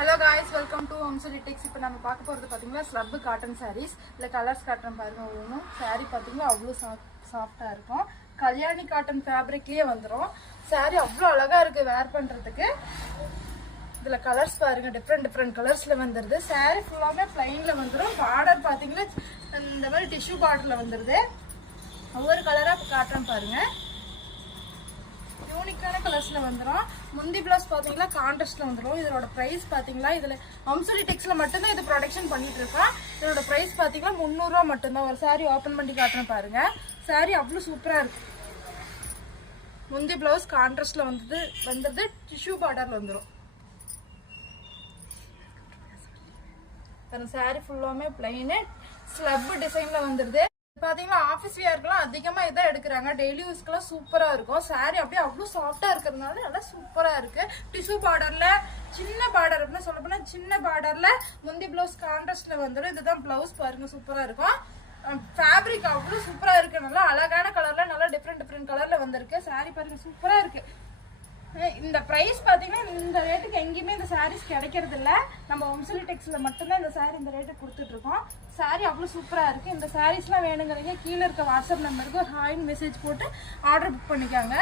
Hello guys, welcome to Homesoli Tex. இப்போ நம்ம பார்க்க போறது பாத்தீங்கன்னா ஸ்லப் காட்டன் sarees. இல்ல கலர்ஸ் காட்டன் பாருங்க ஒவ்வொன்றும். saree பாத்தீங்கன்னா அவ்வளோ சாஃப்ட்டா இருக்கும். கல்யாணி காட்டன் ஃபேப்ரிக்லயே வந்துரும். saree அவ்வளோ அழகா இருக்கு வேர் பண்றதுக்கு. இதுல கலர்ஸ் பாருங்க டிஃபரெண்ட் கலர்ஸ்ல வந்துருது. saree ஃபுல்லாமே plainல வந்துரும். பார்டர் பாத்தீங்கன்னா இந்த மாதிரி டிஷ்யூ பார்டர்ல வந்துருது. ஒவ்வொரு கலரா காட்டுறேன் பாருங்க. யூனிக்கான கலர்ஸ்ல வந்துரும். முந்தி பிளவுஸ் பாத்தீங்கன்னா கான்ட்ராஸ்ட்ல வந்துரும். இதோட பிரைஸ் பாத்தீங்கன்னா இதுல ஹம்சோலி டெக்ஸ்ல மட்டும் தான் இது ப்ரொடக்ஷன் பண்ணிட்டு இருக்கோம். இதோட பிரைஸ் பாத்தீங்கன்னா 300 ரூபாய் மட்டும் தான். ஒரு saree ஓபன் பண்ணி காட்டுறேன் பாருங்க. saree அவ்வளவு சூப்பரா இருக்கு. முந்தி பிளவுஸ் கான்ட்ராஸ்ட்ல வந்தது டிஷ்யூ பார்டர்ல வந்துரும். saree ஃபுல்லாமே பிளைன் ஸ்லப் டிசைன்ல வந்துருது. பாத்தீங்கன்னா ஆபீஸ் வியர்க்கெல்லாம் அதிகமா இதான் எடுக்கிறாங்க. டெய்லி யூஸ்க்கெல்லாம் சூப்பரா இருக்கும். saree அப்படியே அவ்வளவு சாஃப்டா இருக்கிறதுனால நல்லா சூப்பரா இருக்கு. டிஷ்யூ பார்டர்ல சின்ன பார்டர் அப்படின்னு சொல்ல போனா சின்ன பார்டர்ல முந்தி பிளவுஸ் கான்ட்ராஸ்ட்ல வந்துடும். இதுதான் பிளவுஸ் பாருங்க சூப்பரா இருக்கும். ஃபேப்ரிக் அவ்வளவு சூப்பரா இருக்கு. நல்லா அழகான கலர்ல நல்லா டிஃப்ரெண்ட் கலர்ல வந்திருக்கு. saree பாருங்க சூப்பரா இருக்கு. இந்த பிரைஸ் பாத்தீங்கன்னா இந்த ரேட்டுக்கு எங்கேயுமே இந்த சாரீஸ் கிடைக்கிறது இல்ல. நம்ம ஹம்சோலி டெக்ஸ்ல மட்டும்தான் இந்த சாரி இந்த ரேட்டுக்கு கொடுத்துட்டு இருக்கோம். சாரி அவ்வளவு சூப்பரா இருக்கு. இந்த சாரீஸ்லாம் வேணுங்கிறீங்க கீழே இருக்க வாட்ஸ்அப் நம்பருக்கு ஒரு ஹாய்னு மெசேஜ் போட்டு ஆர்டர் புக் பண்ணிக்காங்க.